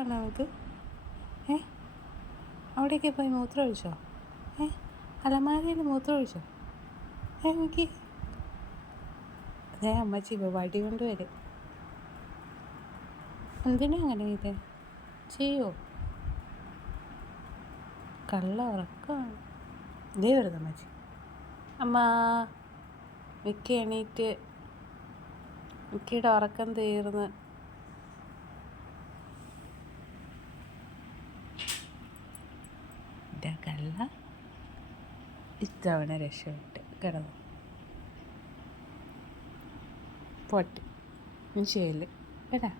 ഇഷ്ടമാണ് നമുക്ക്. അവിടേക്ക് പോയി മൂത്രം ഒഴിച്ചോ? അലമാരയിൽ മൂത്രം ഒഴിച്ചോ? എനിക്ക് അതേ അമ്മച്ചി ഇപ്പോൾ വടി കൊണ്ട് വരും. എന്തിനാ അങ്ങനെ ഇത് ചെയ്യോ? കള്ള ഉറക്കമാണ്. ഇതേ വരുന്നത് അമ്മച്ചി. അമ്മ മിക്ക എണീറ്റ്, മിക്കയുടെ ഉറക്കം തീർന്ന്. ഇതാ കള്ള ഇത്തവണ രക്ഷപ്പെട്ട് കിടന്നു. പോട്ടെ, ശരി കേട്ടാ.